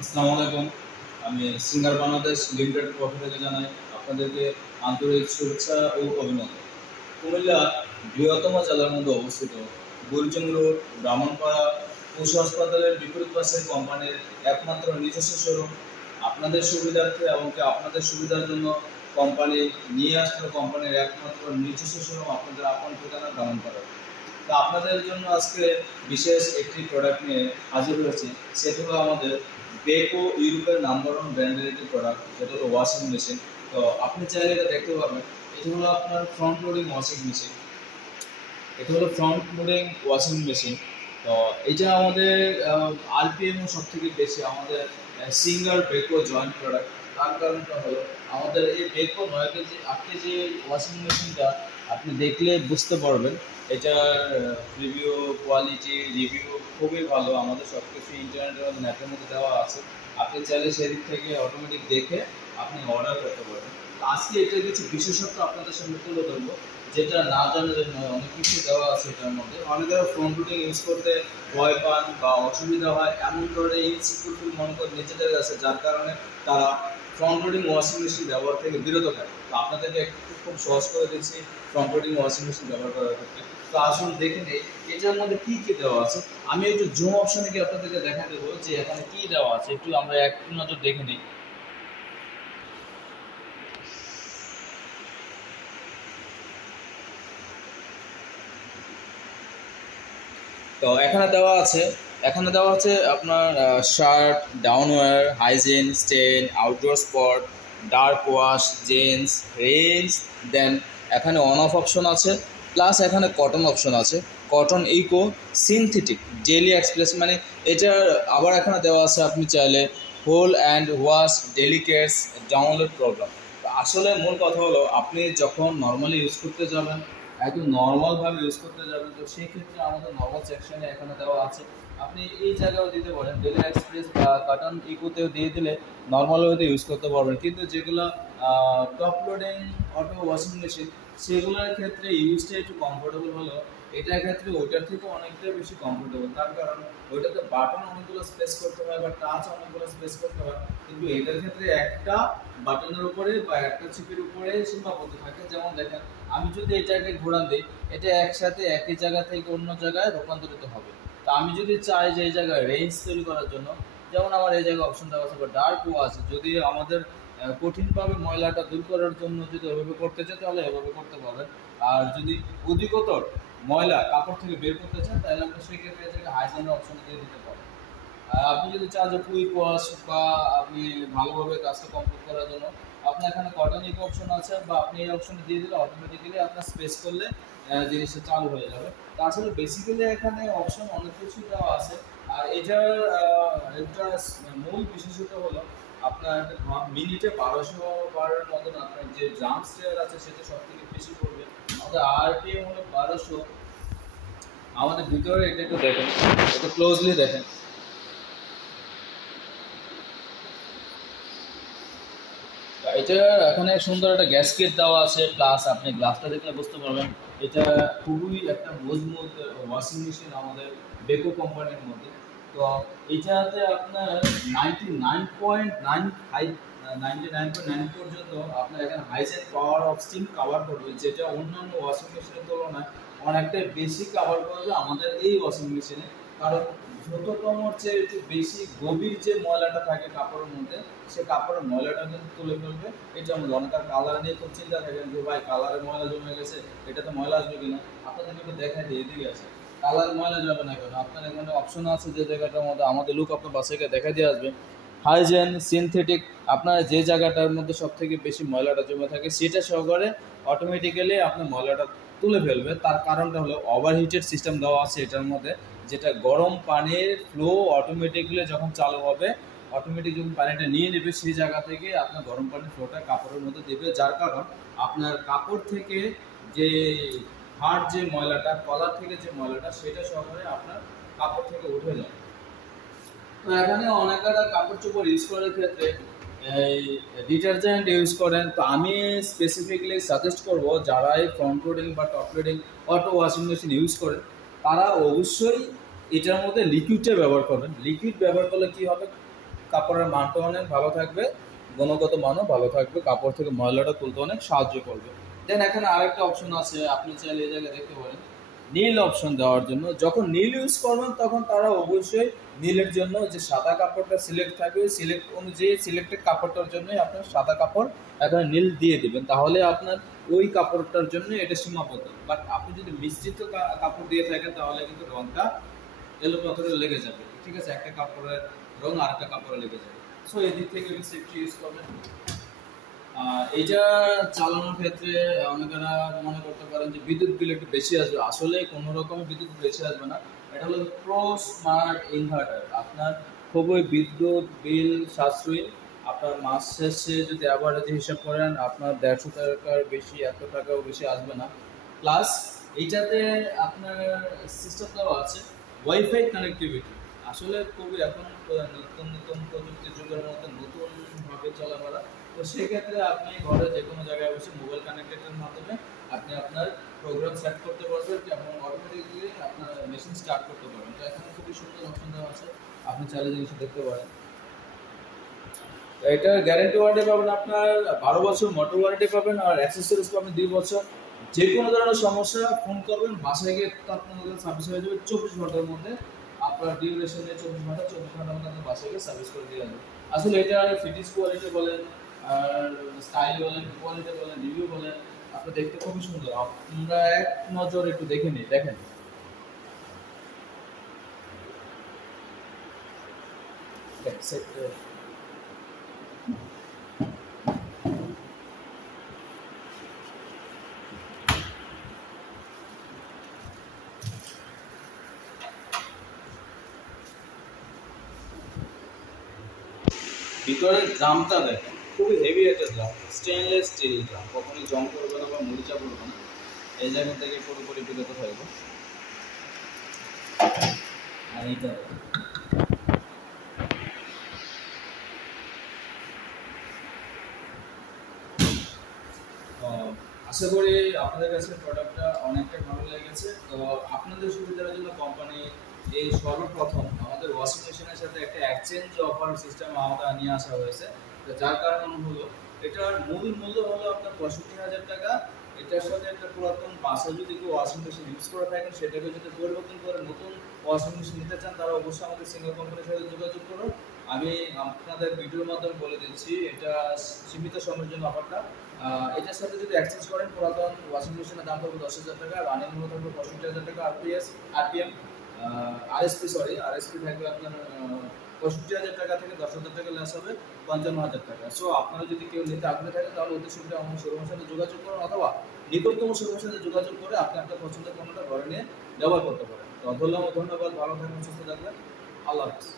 আসসালামু আলাইকুম। আমি সিঙ্গার বাংলাদেশ লিমিটেড পক্ষ থেকে জানাই আপনাদেরকে আন্তরিক শুভেচ্ছা ও অভিনন্দন। কুমিল্লা বৃহত্তম জেলার মধ্যে অবস্থিত গুলচং রোড, ব্রাহ্মণপাড়া পশু হাসপাতালের বিপরীত পাশে কোম্পানির একমাত্র নিজস্ব শোরুম। আপনাদের সুবিধার্থে এবং আপনাদের সুবিধার জন্য কোম্পানি নিয়ে আসলো কোম্পানির একমাত্র নিজস্ব শোরুম আপনাদের আপন ঠিকানা ব্রাহ্মণপাড়া। তো আপনাদের জন্য আজকে বিশেষ একটি প্রোডাক্ট নিয়ে হাজির হয়েছি। সেটি হলো আমাদের বেকো ইউরোপের নাম্বার ওয়ান ব্র্যান্ডের একটি প্রোডাক্ট, যেটা হলো ওয়াশিং মেশিন। তো আপনি চাইলে এটা দেখতে পারবেন। এটি হলো আপনার ফ্রন্ট লোডিং ওয়াশিং মেশিন। এটা হলো ফ্রন্ট লোডিং ওয়াশিং মেশিন। তো এটা আমাদের আরপিএমও সব থেকে বেশি আমাদের সিঙ্গার বেকো জয়েন্ট প্রোডাক্ট। তার কারণটা হলো আমাদের এই বেকো 9 কেজি 8 কেজি ওয়াশিং মেশিনটা আপনি দেখলে বুঝতে পারবেন এটার রিভিউ, কোয়ালিটি রিভিউ খুবই ভালো। আমাদের সব কিছু ইন্টারনেটের নেটের মধ্যে দেওয়া আছে। আপনি চাইলে সেদিক থেকে অটোমেটিক দেখে আপনি অর্ডার করতে পারবেন। আজকে এটার কিছু বিশেষত্ব আপনাদের সামনে তুলে ধরবো, যেটা না জানলে নয়। অনেক কিছু দেওয়া আছে এটার মধ্যে। অনেকেরা ফ্রন্ট লোডিং ইউজ করতে ভয় পান বা অসুবিধা হয়, এমন ধরনের ইনসিকিউর ফিল মনে করেন নিজেদের কাছে, যার কারণে তারা ফ্রন্ট লোডিং ওয়াশিং মেশিন ব্যবহার থেকে বিরত থাকে। তো আপনাদেরকে একটু খুব সহজ করে দিচ্ছি ফ্রন্ট লোডিং ওয়াশিং মেশিন ব্যবহার করার ক্ষেত্রে। তো আসুন দেখে নেই এটার মধ্যে কি কি দেওয়া আছে। আমি একটু জুম অপশনে গিয়ে আপনাদেরকে দেখা দেবো যে এখানে কি দেওয়া আছে। একটু আমরা এক নজর দেখে নিই। তো এখানে দেওয়া আছে আপনার shirt, downwear, hygiene, stain, outdoor spot, dark wash, jeans, range. Then এখানে অন অফ অপশন আছে, প্লাস এখানে কটন অপশন আছে। Cotton eco, synthetic, daily express, মানে এটার আবার এখানে দেওয়া আছে আপনি চাইলে whole and wash, delicates, download problem. আসলে মূল কথা হলো আপনি যখন নর্মালি ইউজ করতে যাবেন, একদম নর্মালভাবে ইউজ করতে যাবেন, তো সেই ক্ষেত্রে আমাদের নর্মাল সেকশনে এখানে দেওয়া আছে। আপনি এই জায়গাও দিতে পারেন, ডেলি এক্সপ্রেস বা কাটন ইকোতেও দিয়ে দিলে নর্মাল ওয়েতে ইউজ করতে পারবেন। কিন্তু যেগুলো top loading auto washing machine, সেগুলোর ক্ষেত্রে ইউজটা একটু কমফোর্টেবল হলো। এটার ক্ষেত্রে ওইটার থেকে অনেকটাই বেশি কমফোর্টেবল। তার কারণ ওইটাতে বাটন অনেকগুলো স্পেস করতে হয় বা টাচ অনেকগুলো স্পেস করতে হয়, কিন্তু এটার ক্ষেত্রে একটা বাটনের উপরে বা একটা চিপের উপরে সীমাবদ্ধ থাকে। যেমন দেখেন, আমি যদি এটাকে ঘোরান দিই, এটা একসাথে একই জায়গা থেকে অন্য জায়গায় রূপান্তরিত হবে। তো আমি যদি চাই যে এই জায়গায় রেঞ্জ তৈরি করার জন্য, যেমন আমার এই জায়গায় অপশন দেওয়া আছে বা ডার্ক ওয়াশ, যদি আমাদের কঠিনভাবে ময়লাটা দূর করার জন্য যদি এভাবে করতে চাই তাহলে এভাবে করতে পারবেন। আর যদি অধিকতর ময়লা কাপড় থেকে বের করতে চান তাহলে আপনি সেই ক্ষেত্রে এই জায়গায় হাইজিনের অপশনে দিয়ে দিতে পারেন। আর আপনি যদি চান যে কুইক ওয়াশ বা আপনি ভালোভাবে কাজটা কমপ্লিট করার জন্য, আপনার এখানে কটন ইকো অপশন আছে, বা আপনি এই অপশনে দিয়ে দিলে অটোমেটিক্যালি আপনার স্পেস করলে জিনিসটা চালু হয়ে যাবে। তা আসলে বেসিক্যালি এখানে অপশন অনেক কিছু দেওয়া আছে। আর এটার একটা মূল বিশেষত হলো আপনার মিনিটে 1200 বারের মতন আপনার যে জাম্প স্টেয়ার আছে সেটা সব থেকে বেশি পড়বে। আমাদের আরপিএম হলো 1200। আমাদের ভিতরে এটা একটু দেখেন, একটু ক্লোজলি দেখেন। এটা এখানে সুন্দর একটা গ্যাসকেট দেওয়া আছে, প্লাস আপনি গ্লাসটা দেখলে বুঝতে পারবেন এটা খুবই একটা মজবুত ওয়াশিং মেশিন আমাদের বেকো কোম্পানির মধ্যে। তো এটাতে আপনার 99.95 99.9 পর্যন্ত আপনার এখানে hygiene power of steam cover করবে, যেটা অন্যান্য ওয়াশিং মেশিনের তুলনায় অনেকটাই বেশি কাভার করবে আমাদের এই ওয়াশিং মেশিনে। কারণ দ্রুততমর চেয়ে একটু বেশি গভীর যে ময়লাটা থাকে কাপড়ের মধ্যে, সে কাপড়ের ময়লাটা কিন্তু তুলে ফেলবে। এটা আমাদের অনেকের কালার নিয়ে খুব চিন্তা থাকেন যে ভাই কালারের ময়লা জমে গেছে, এটাতে ময়লা আসবে কিনা। আপনাদের কিন্তু দেখা দিয়ে এদিকে আছে, কালার ময়লা যাবে না কেন। আপনার এখানে অপশন আছে যে জায়গাটার মধ্যে আমাদের লুক আপনার বাসাকে দেখা দিয়ে আসবে হাইজেন, সিনথেটিক। আপনার যে জায়গাটার মধ্যে সব থেকে বেশি ময়লাটা জমে থাকে সেটা সহকারে অটোমেটিক্যালি আপনার ময়লাটা তুলে ফেলবে। তার কারণটা হলো ওভারহিটেড সিস্টেম দেওয়া আছে এটার মধ্যে, যেটা গরম পানির ফ্লো অটোমেটিক্যালি যখন চালু হবে, অটোমেটিক যখন পানিটা নিয়ে নেবে সেই জায়গা থেকে আপনার গরম পানির ফ্লোটা কাপড়ের মধ্যে দেবে, যার কারণ আপনার কাপড় থেকে যে হার্ড যে ময়লাটা, কলার থেকে যে ময়লাটা, সেটা সহকারে আপনার কাপড় থেকে উঠে যায়। তো এখানে অনেকেরা কাপড় চোপড় ইউজ করার ক্ষেত্রে এই ডিটারজেন্ট ইউজ করেন। তো আমি স্পেসিফিকলি সাজেস্ট করব যারা এই ফ্রন্ট লোডিং বা top loading auto washing machine use করেন, তারা অবশ্যই এটার মধ্যে লিকুইডটা ব্যবহার করবেন। লিকুইড ব্যবহার করলে কি হবে, কাপড়ের মানটা অনেক ভালো থাকবে, গুণগত মানও ভালো থাকবে, কাপড় থেকে ময়লাটা তুলতে অনেক সাহায্য করবে। দেন এখানে আরেকটা অপশন আছে, আপনি চাইলে এই জায়গায় দেখতে পারেন নীল অপশন দেওয়ার জন্য। যখন নীল ইউজ করবেন তখন তারা অবশ্যই নীলের জন্য যে সাদা কাপড়টা সিলেক্ট থাকবে, সিলেক্ট অনুযায়ী সিলেক্টেড কাপড়টার জন্যই আপনার সাদা কাপড় এখানে নীল দিয়ে দেবেন, তাহলে আপনার ওই কাপড়টার জন্য এটা সীমাবদ্ধ। বাট আপনি যদি মিশ্রিত কাপড় দিয়ে থাকেন তাহলে কিন্তু রংটা এলো পাথরে লেগে যাবে, ঠিক আছে, একটা কাপড়ের রং আর একটা কাপড়ে লেগে যাবে। সো এই দিক থেকে সেফটি ইউজ করবেন। এইটা চালানোর ক্ষেত্রে অনেকেরা মনে করতে পারেন যে বিদ্যুৎ বিল একটু বেশি আসবে, আসলে কোনো রকম বিদ্যুৎ বেশি আসবে না। এটা হলো প্রো স্মার্ট ইনভার্টার, আপনার খুবই বিদ্যুৎ বিল সাশ্রয়ী। আপনার মাস শেষে যদি অ্যাভারেজে হিসাব করেন আপনার 150 টাকার বেশি, 100 টাকাও বেশি আসবে না। প্লাস এইটাতে আপনার সিস্টেম দেওয়া আছে ওয়াইফাই কানেক্টিভিটি, আসলে খুবই এখন নতুন নতুন প্রযুক্তির যুগের মধ্যে নতুনভাবে চলাফেরা। তো সেক্ষেত্রে আপনি ঘরে যে কোনো জায়গায় বসে মোবাইল কানেক্টেডের মাধ্যমে আপনি আপনার প্রোগ্রাম সেট করতে পারবেন এবং অটোমেটিকলি আপনার মেশিন স্টার্ট করতে পারবেন। তো এখানে খুবই সুন্দর অপশন দেওয়া আছে, আপনি চাইলে জিনিসটা দেখতে পারেন। এটার গ্যারেন্টি ওয়ারেন্টি পাবেন আপনার 12 বছর, মোটর ওয়ারেন্টি পাবেন, আর অ্যাক্সেসরিজ পাবেন 2 বছর। যে কোনো ধরনের সমস্যা ফোন করবেন, বাসায় গিয়ে তৎক্ষণাৎ সার্ভিস হয়ে যাবে 24 ঘন্টার মধ্যে। আপনার ডিউরেশনে 24 ঘন্টার মধ্যে আপনার বাসায় গিয়ে সার্ভিস করে দিয়ে যাবে। আসলে এটা ফিটিংস কোয়ালিটি বলেন আর স্টাইল বলেন, কোয়ালিটি বলেন, রিভিউ বলেন, আপনি দেখতে খুবই সুন্দর। আমরা এক নজর একটু দেখে নিই, দেখেন ভিতরের ড্রামটা দেখেন, খুবই হেভি একটা ড্রাম, স্টেনলেস স্টিল ড্রাম, কখনোই জং করবে না বা মরিচা পড়বে না। এই জায়গা থেকে পুরোপুরি বিরত থাকবে। আর এইটা আশা করি আপনাদের কাছে প্রোডাক্টটা অনেকটাই ভালো লেগেছে। তো আপনাদের সুবিধার জন্য কোম্পানি এই সর্বপ্রথম আমাদের ওয়াশিং মেশিনের সাথে একটা এক্সচেঞ্জ অফার সিস্টেম আমাদের নিয়ে আসা হয়েছে। তো যার কারণ হলো এটার মূল মূল্য হলো আপনার 65,000 টাকা। এটার সাথে একটা পুরাতন বাসা যদি কেউ ওয়াশিং মেশিন ইউজ করে থাকেন সেটাকে যদি পরিবর্তন করে নতুন ওয়াশিং মেশিন নিতে চান তারা অবশ্যই আমাদের সিঙ্গেল কোম্পানির সাথে যোগাযোগ করুন। আমি আপনাদের ভিডিওর মাধ্যমে বলে দিচ্ছি এটা সীমিত সময়ের জন্য অফারটা। এটার সাথে যদি এক্সচেঞ্জ করেন পুরাতন ওয়াশিং মেশিনের দাম থাকবে 10,000 টাকা, রানিং মূল্য থাকবে 65,000 টাকা, আরপিএম আরএসপি থাকবে আপনার 65,000 টাকা থেকে 10,000 টাকা লেস হবে 55,000 টাকা। সো আপনারা যদি কেউ নিতে আগ্রহী থাকেন তাহলে অতি শীঘ্রই আমার শোরুমের সাথে যোগাযোগ করুন, অথবা নিকটতম শোরুমের সাথে যোগাযোগ করে আপনি আপনার পছন্দের পণ্যটা ঘরে নিয়ে ব্যবহার করতে পারেন। তো ধন্যবাদ, ভালো থাকবেন, সুস্থ থাকবেন, আল্লাহ হাফিজ।